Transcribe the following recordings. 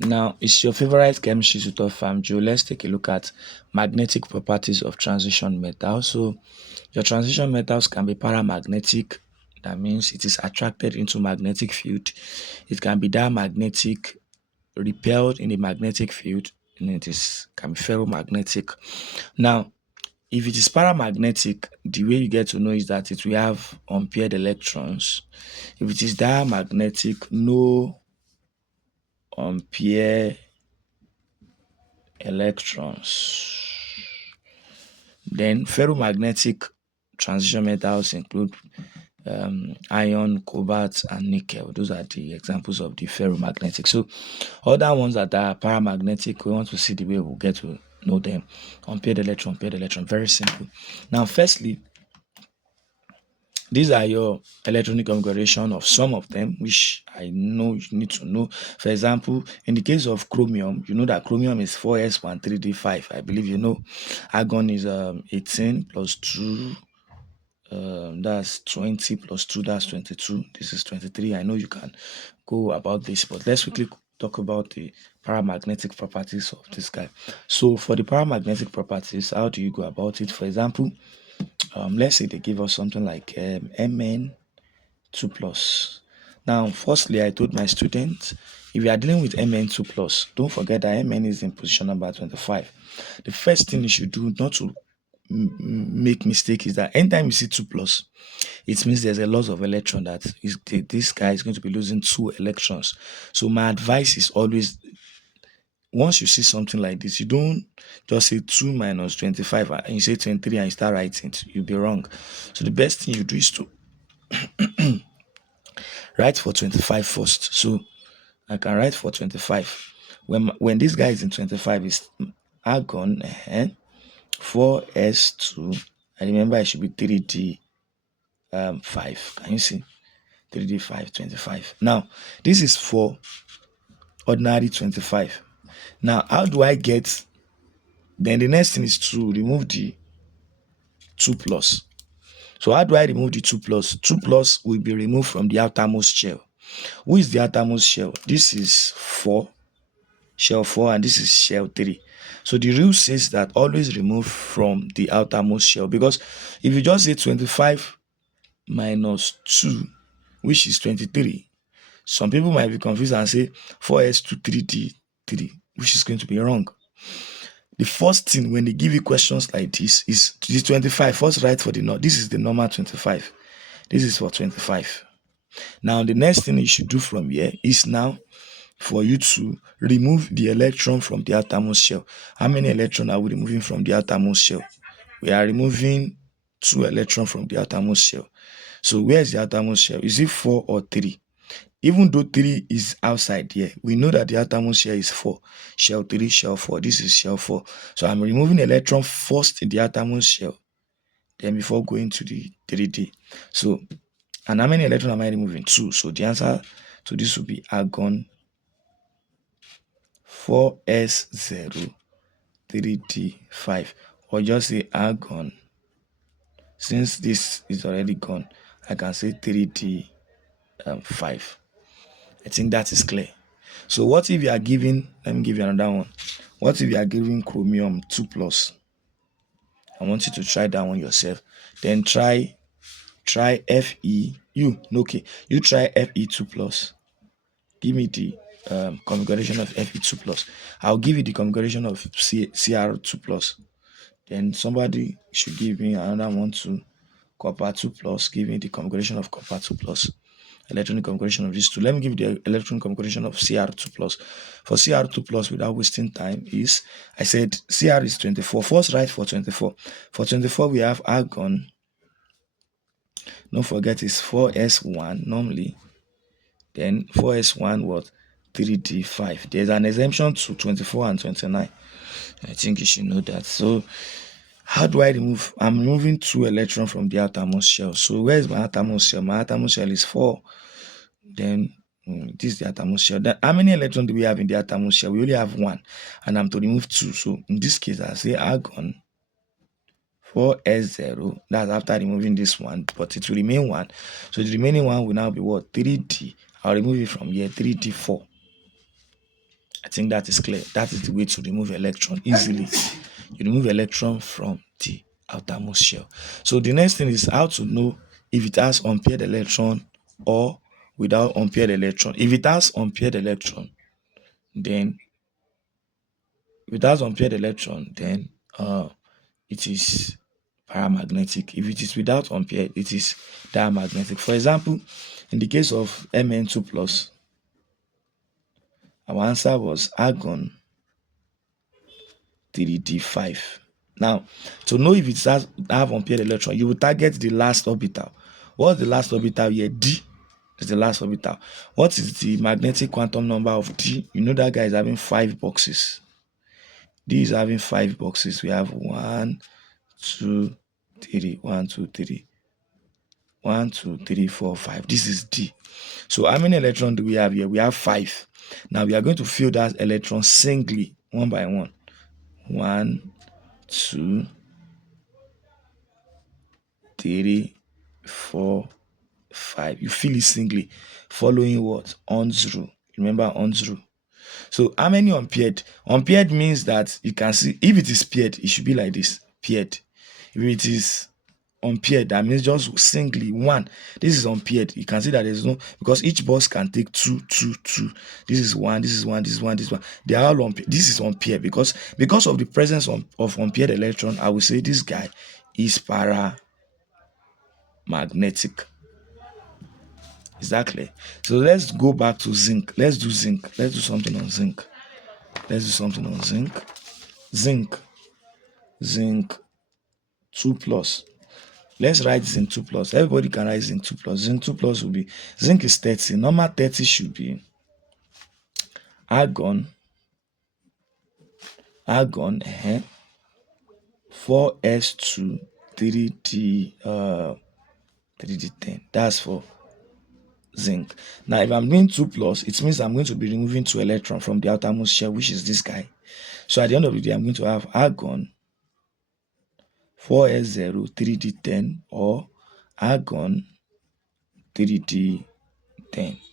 Now, it's your favorite chemistry tutor farm, Joe. Let's take a look at magnetic properties of transition metals. So, your transition metals can be paramagnetic. That means it is attracted into magnetic field. It can be diamagnetic, repelled in a magnetic field, and it is can be ferromagnetic. Now, if it is paramagnetic, the way you get to know is that it will have unpaired electrons. If it is diamagnetic, no unpaired electrons. Then ferromagnetic transition metals include iron, cobalt, and nickel. Those are the examples of the ferromagnetic. So other ones that are paramagnetic, we want to see the way we'll get to know them. Unpaired electron, paired electron, very simple. Now, firstly, these are your electronic configuration of some of them, which I know you need to know. For example, in the case of chromium, you know that chromium is 4s13d5. I believe you know. Argon is 18 plus 2. That's 20 plus 2, that's 22. This is 23. I know you can go about this, but let's quickly talk about the paramagnetic properties of this guy. So for the paramagnetic properties, how do you go about it? For example, let's say they give us something like Mn2 plus. Now, firstly, I told my students, if you are dealing with Mn2 plus, don't forget that Mn is in position number 25. The first thing you should do not to make mistake is that anytime you see 2 plus, it means there's a loss of electron, that this guy is going to be losing 2 electrons. So my advice is always, once you see something like this, you don't just say 2 minus 25 and you say 23 and you start writing it. You'll be wrong. So the best thing you do is to write for 25 first. So I can write for 25. When this guy is in 25, is argon 4s2. I remember it should be 3d5. Can you see? 3d5, 25. Now, this is for ordinary 25. Now, how do I get? Then the next thing is to remove the 2 plus. So how do I remove the 2 plus? 2 plus will be removed from the outermost shell. Who is the outermost shell? This is 4, shell 4, and this is shell 3. So the rule says that always remove from the outermost shell, because if you just say 25 minus 2, which is 23, some people might be confused and say 4s2 3d3, which is going to be wrong. The first thing when they give you questions like this is the 25. First write for the norm. This is the normal 25. This is for 25. Now the next thing you should do from here is now for you to remove the electron from the outermost shell. How many electrons are we removing from the outermost shell? We are removing 2 electrons from the outermost shell. So where is the outermost shell? Is it 4 or 3? Even though 3 is outside here, we know that the outermost shell is 4. Shell 3, shell 4. This is shell 4. So I'm removing electron first in the outermost shell, then before going to the 3D. So, and how many electrons am I removing? 2. So the answer to this will be argon 4s0 3d5. Or just say argon. Since this is already gone, I can say 3d5. I think that is clear. So what if you are giving, let me give you another one. What if you are giving chromium 2 plus? I want you to try that one yourself. Then try Fe. You try Fe2 plus. Give me the configuration of Fe2 plus. I'll give you the configuration of Cr2 plus. Then somebody should give me another one to copper 2 plus. Give me the configuration of copper 2 plus. Electronic configuration of these two. Let me give you the electronic configuration of Cr2 plus. For Cr2 plus, without wasting time, is, I said Cr is 24. First write for 24. For 24, we have argon. Don't forget it's 4s1 normally. Then 4s1 was 3d5. There's an exemption to 24 and 29. I think you should know that. So how do I remove? I'm removing 2 electrons from the outermost shell. So where is my outermost shell? My outermost shell is 4. Then this is the outermost shell. Then how many electrons do we have in the outermost shell? We only have 1, and I'm to remove 2. So in this case, I say argon 4s0. That's after removing this one, but it will remain 1. So the remaining one will now be what? 3d. I'll remove it from here, 3d4. I think that is clear. That is the way to remove electron easily. You remove electron from the outermost shell. So the next thing is how to know if it has unpaired electron or without unpaired electron. If it has unpaired electron, then it is paramagnetic. If it is without unpaired, it is diamagnetic. For example, in the case of Mn2 plus, our answer was argon 3d5. Now, to know if it has have unpaired electron, you will target the last orbital. What's the last orbital here? D is the last orbital. What is the magnetic quantum number of D? You know that guy is having 5 boxes. D is having 5 boxes. We have 1, 2, 3, 1, 2, 3. 1, 2, 3, 4, 5. This is D. So how many electrons do we have here? We have 5. Now we are going to fill that electron singly, one by one. 1, 2, 3, 4, 5. You fill it singly, following what? Unzero. Remember unzero. So how many unpaired? Unpaired means that you can see if it is paired, it should be like this. Paired. If it is unpaired, that means just singly one. This is unpaired. You can see that there's no, because each box can take two. This is one, this is one, this is one, this is one. They are all unpaired. This is unpaired because of the presence of unpaired electron. I will say this guy is paramagnetic. Exactly. So let's go back to zinc. Let's do zinc. Let's do something on zinc. Zinc 2 plus. Let's write zinc 2 plus. Everybody can write zinc 2 plus. Zinc 2 plus will be, zinc is 30. Normal 30 should be argon 4s2 3d10. That's for zinc. Now if I'm doing 2 plus, it means I'm going to be removing 2 electrons from the outermost shell, which is this guy. So at the end of the day, I'm going to have argon 4s0 3d10 or argon 3d10.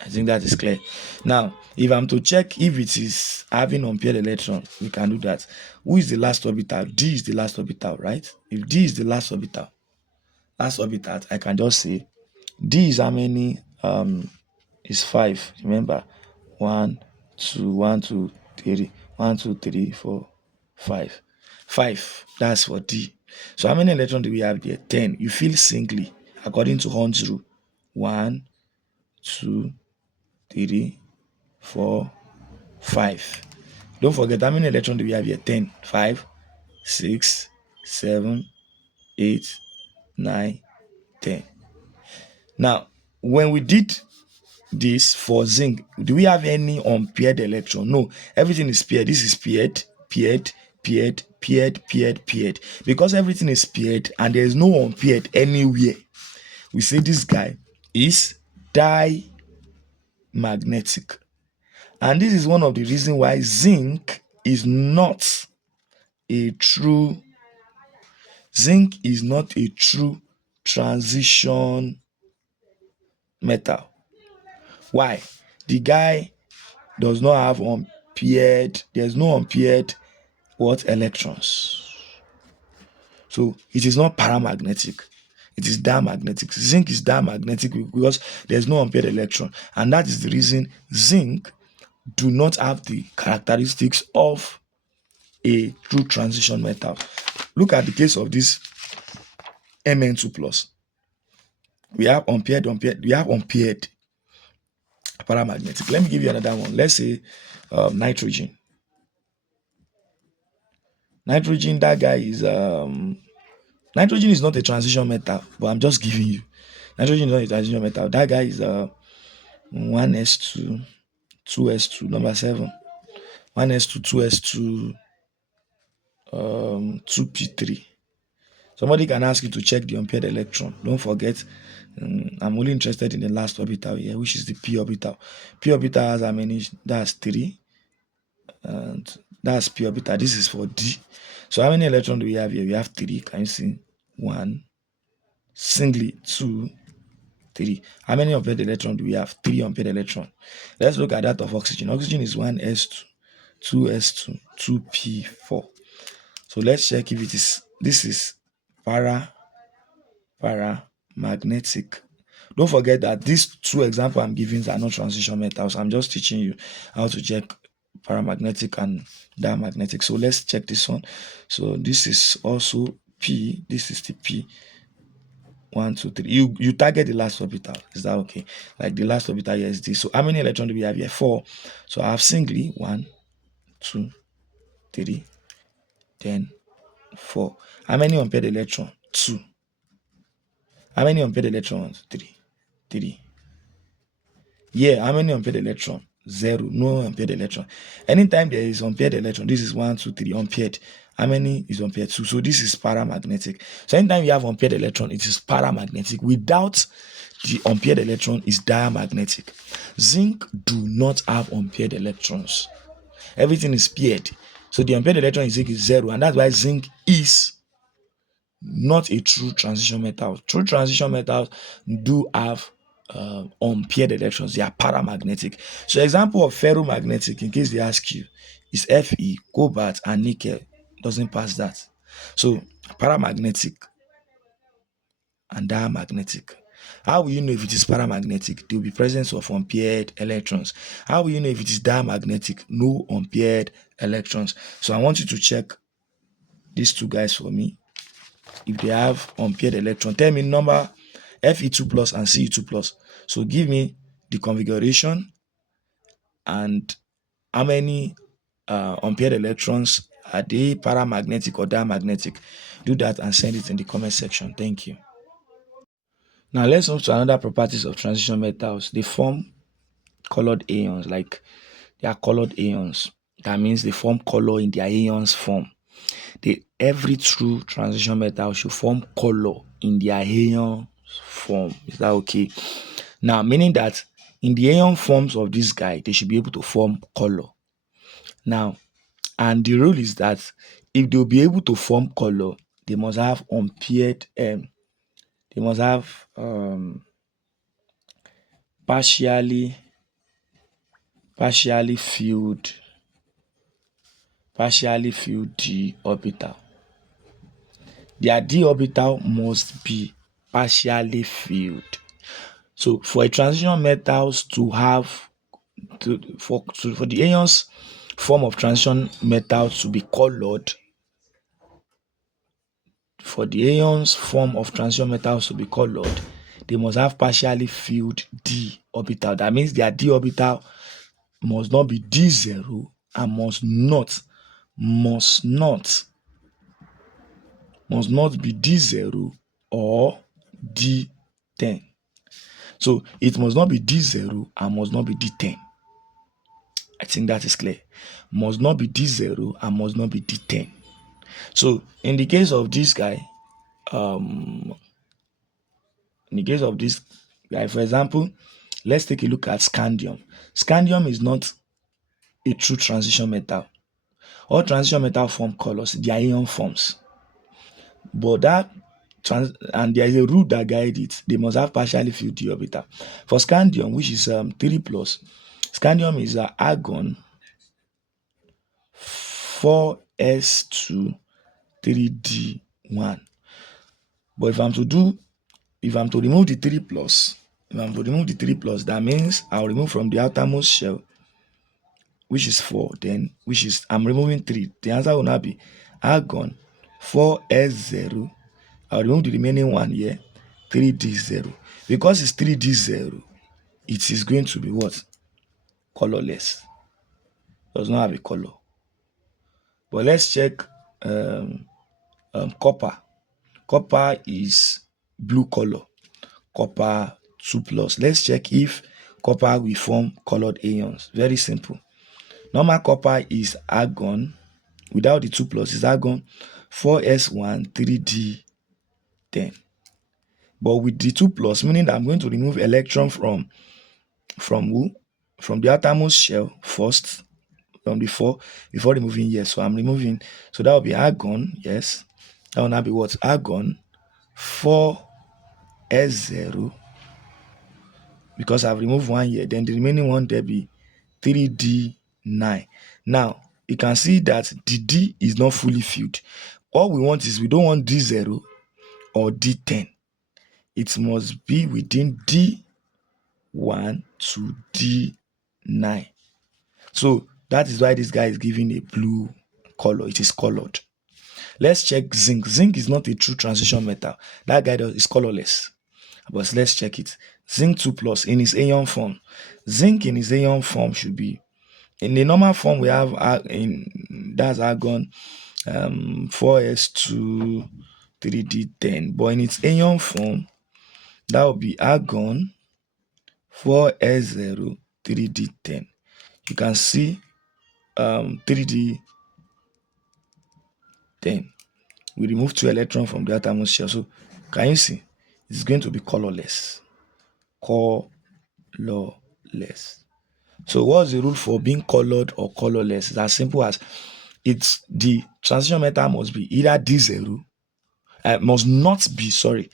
I think that is clear. Now, if I'm to check if it is having unpaired electron, we can do that. Who is the last orbital? D is the last orbital, right? If D is the last orbital, I can just say D is how many? Is 5. Remember, 1, 2, 1, 2, 3, 1, 2, 3, 4, 5. 5. That's for D. So how many electrons do we have there? 10. You fill singly according to Hund's rule. 1, 2, 3, 4, 5. Don't forget how many electrons do we have here? 10. 5, 6, 7, 8, 9, 10. Now, when we did this for zinc, do we have any unpaired electron? No, everything is paired. This is paired. Because everything is paired and there is no unpaired anywhere, we say this guy is diamagnetic. And this is one of the reasons why zinc is not a true transition metal. Why? The guy does not have unpaired, there's no unpaired electrons. So it is not paramagnetic, it is diamagnetic. Zinc is diamagnetic because there's no unpaired electron, and that is the reason zinc do not have the characteristics of a true transition metal. Look at the case of this Mn2 plus. We have unpaired, we have unpaired paramagnetic. Let me give you another one. Let's say nitrogen. That guy is nitrogen is not a transition metal, but I'm just giving you. Nitrogen is not a transition metal. That guy is 1s2 2s2 number 7. 1s2 2s2 2p3. Somebody can ask you to check the unpaired electron. Don't forget, I'm only interested in the last orbital here, which is the p orbital. P orbital has how many? That's 3. And that's p orbital. This is for D. So how many electrons do we have here? We have 3. Can you see? 1, singly, 2, 3. How many unpaired electrons do we have? 3 unpaired electrons. Let's look at that of oxygen. Oxygen is 1s2 2s2, 2p4. So let's check if this is paramagnetic. Don't forget that these two examples I'm giving are not transition metals. I'm just teaching you how to check paramagnetic and diamagnetic. So let's check this one. So this is also P. This is the P. 1, 2, 3. You target the last orbital. Is that okay? Like the last orbital here is this. So how many electrons do we have here? 4. So I have singly 1, 2, 3, then 4. How many unpaired electron? 2. How many unpaired electrons? 3. 3. Yeah, how many unpaired electron? 0. No unpaired electron. Anytime there is unpaired electron, this is 1, 2, 3 unpaired. How many is unpaired? 2. So this is paramagnetic. So anytime you have unpaired electron, it is paramagnetic. Without the unpaired electron, is diamagnetic. Zinc do not have unpaired electrons. Everything is paired. So the unpaired electron in zinc is 0, and that's why zinc is not a true transition metal. True transition metals do have unpaired electrons. They are paramagnetic. So example of ferromagnetic, in case they ask you, is Fe, cobalt, and nickel. Doesn't pass that. So paramagnetic and diamagnetic. How will you know if it is paramagnetic? There will be presence of unpaired electrons. How will you know if it is diamagnetic? No unpaired electrons. So I want you to check these two guys for me. If they have unpaired electron, tell me number Fe2 plus and Ce2 plus. So give me the configuration and how many unpaired electrons. Are they paramagnetic or diamagnetic? Do that and send it in the comment section. Thank you. Now let's move to another properties of transition metals. They form colored ions, like they are colored ions. That means they form color in their ions form. Every true transition metal should form color in their ion form. Is that okay? Now, meaning that in the ion forms of this guy, they should be able to form color. Now, and the rule is that if they'll be able to form color, they must have unpaired, they must have partially filled d orbital. Their d orbital must be partially filled. So for a transition metals to have for the ions form of transition metals to be colored, for the ions form of transition metals to be colored, they must have partially filled d orbital. That means their d orbital must not be d0 and must not be d0 or d10. So it must not be d0 and must not be d10. I think that is clear. Must not be d0 and must not be d10. So in the case of this guy, for example, let's take a look at scandium. Scandium is not a true transition metal. All transition metal form colors, they are ion forms. But and there is a rule that guides it. They must have partially filled d orbital. For scandium, which is 3 plus, scandium is argon 4s2 3d1. But if I'm to remove the 3 plus, that means I'll remove from the outermost shell, which is 4, then I'm removing 3. The answer will now be argon 4s0. I'll remove the remaining one here, 3d0. Because it's 3d0, it is going to be what? Colorless. Does not have a color. But let's check copper. Copper is blue color. Copper 2 plus. Let's check if copper will form colored ions. Very simple. Normal copper is argon. Without the 2 plus, is argon 4s1 3d10. But with the 2 plus, meaning that I'm going to remove electron from who? From the outermost shell first, from the 4, before removing here. So I'm removing. So that will be argon. Yes. That will now be what? Argon 4s0. Because I've removed one here. Then the remaining one there be 3d9. Now, you can see that the D is not fully filled. All we want is we don't want D0 or D10. It must be within D1 to D9. So that is why this guy is giving a blue color. It is colored. Let's check zinc. Zinc is not a true transition metal. That guy is colorless. But let's check it. Zinc 2 plus in its ion form. Zinc in its ion form should be in the normal form we have in that's argon 4s2 3d10. But in its ion form, that will be argon 4s0 3d10. You can see 3d10. We remove 2 electrons from the atmosphere. So can you see? It's going to be colorless. Colorless. So what's the rule for being colored or colorless? It's as simple as it's the transition metal must be either D0, must not be D0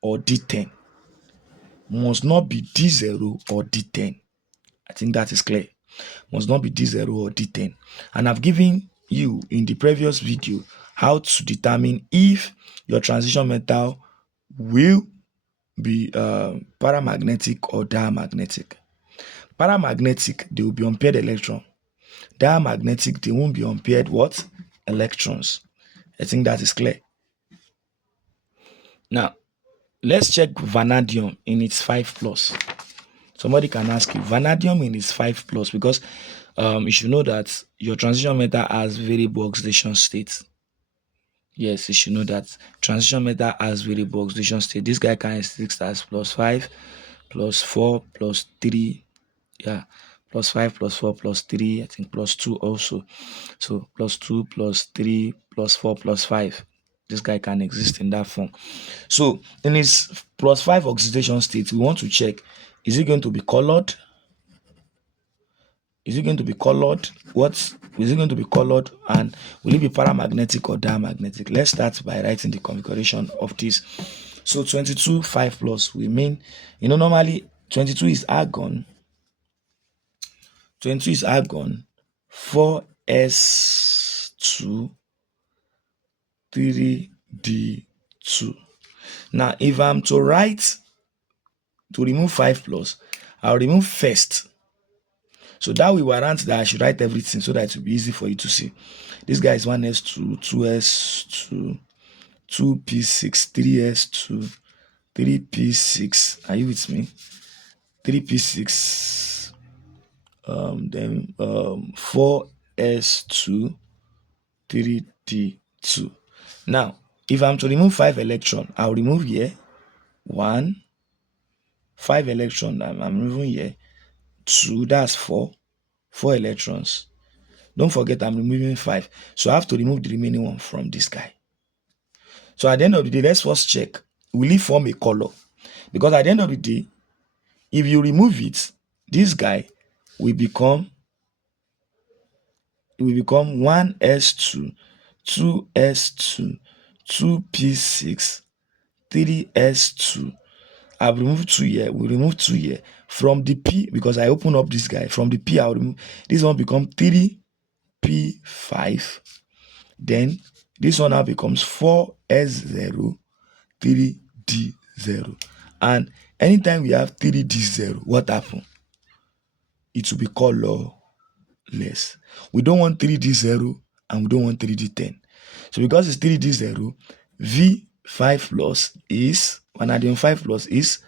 or D10. Must not be D0 or D10. I think that is clear. Must not be D0 or D10. And I've given you in the previous video how to determine if your transition metal will be paramagnetic or diamagnetic. Paramagnetic, they will be unpaired electron. Diamagnetic, they won't be unpaired what? Electrons. I think that is clear. Now, let's check vanadium in its 5 plus. Somebody can ask you, vanadium in its 5 plus, because you should know that your transition metal has variable oxidation state. Yes, you should know that transition metal has variable oxidation state. This guy can exist as plus 5, plus 4, plus 3. Yeah, plus 5, plus 4, plus 3. I think plus 2 also. So plus 2, plus 3, plus 4, plus 5. This guy can exist in that form. So in his plus 5 oxidation state, we want to check, is it going to be colored? Is it going to be colored? What is it going to be colored? And will it be paramagnetic or diamagnetic? Let's start by writing the configuration of this. So 22 5 plus we mean, normally 22 is argon. 22 is argon, 4s2 3d2. Now if I'm to remove 5 plus, I'll remove first. So that will warrant that I should write everything so that it will be easy for you to see. This guy is 1s2, 2s2, 2p6, 3s2, 3p6. Are you with me? 3p6, then 4s2, 3d2. Now, if I'm to remove 5 electron, I'll remove here 1, 5 electron. I'm removing here 2. That's 4 electrons. Don't forget I'm removing 5. So I have to remove the remaining one from this guy. So at the end of the day, let's first check, will it form a color? Because at the end of the day, if you remove it, this guy will become 1s2, 2s2, 2p6, 3s2. I've removed 2 here. We remove 2 here. From the P, because I open up this guy, from the P, I'll remove this one, become 3p5. Then this one now becomes 4s0, 3d0. And anytime we have 3d0, what happens? It will be colorless. We don't want 3d0 and we don't want 3d10. So because it's 3d0, V5 plus is, vanadium 5 plus is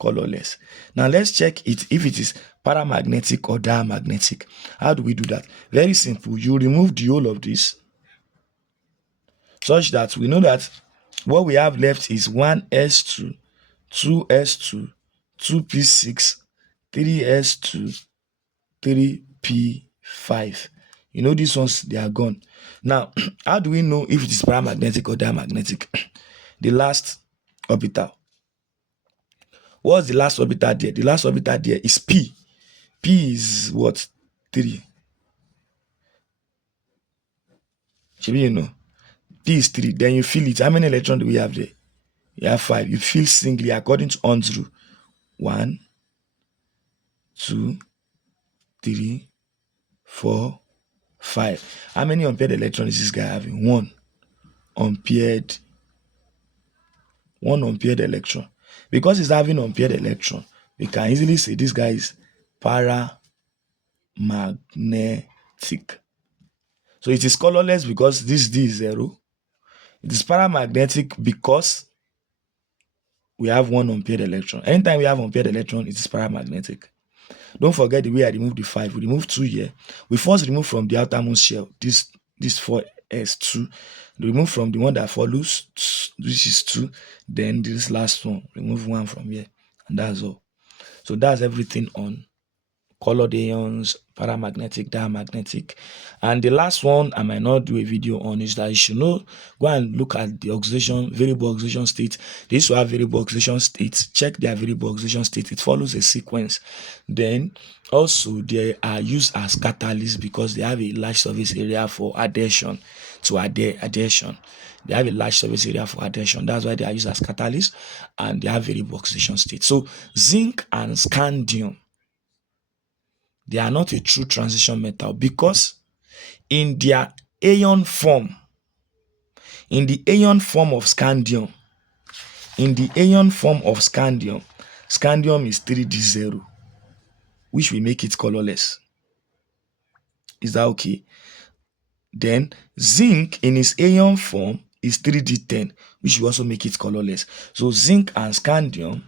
colorless. Now let's check it if it is paramagnetic or diamagnetic. How do we do that? Very simple. You remove the whole of this, such that we know that what we have left is 1s2, 2s2, 2p6, 3s2, 3p5. These ones, they are gone. Now, how do we know if it is paramagnetic or diamagnetic? The last orbital. What's the last orbital there? The last orbital there is p. P is what? 3. Should P is 3. Then you fill it. How many electrons do we have there? You have 5. You fill singly according to Hund's rule. 1, 2, 3, 4, 5. How many unpaired electrons is this guy having? Unpaired one unpaired electron. Because he's having unpaired electron, we can easily say this guy is paramagnetic. So it is colorless because this D is 0. It is paramagnetic because we have one unpaired electron. Anytime we have unpaired electron, it is paramagnetic. Don't forget the way I removed the 5. We removed 2 here. We first remove from the outermost shell, this 4s2. Remove from the one that follows, this is 2. Then this last one, remove 1 from here. And that's all. So that's everything on colored ions, paramagnetic, diamagnetic. And the last one I might not do a video on is that you should know, go and look at the variable oxidation state. They used to have variable oxidation states. Check their variable oxidation state. It follows a sequence. Then also they are used as catalysts because they have a large surface area for adhesion to adhesion. They have a large surface area for adhesion. That's why they are used as catalysts, and they have variable oxidation state. So zinc and scandium, they are not a true transition metal because in their ion form, in the ion form of scandium, scandium is 3d0, which will make it colorless. Is that okay? Then zinc in its ion form is 3d10, which will also make it colorless. So zinc and scandium,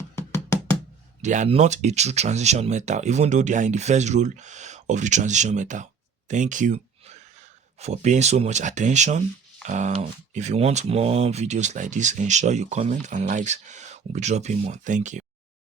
they are not a true transition metal, even though they are in the first role of the transition metal. Thank you for paying so much attention. If you want more videos like this, ensure you comment and likes. We'll be dropping more. Thank you.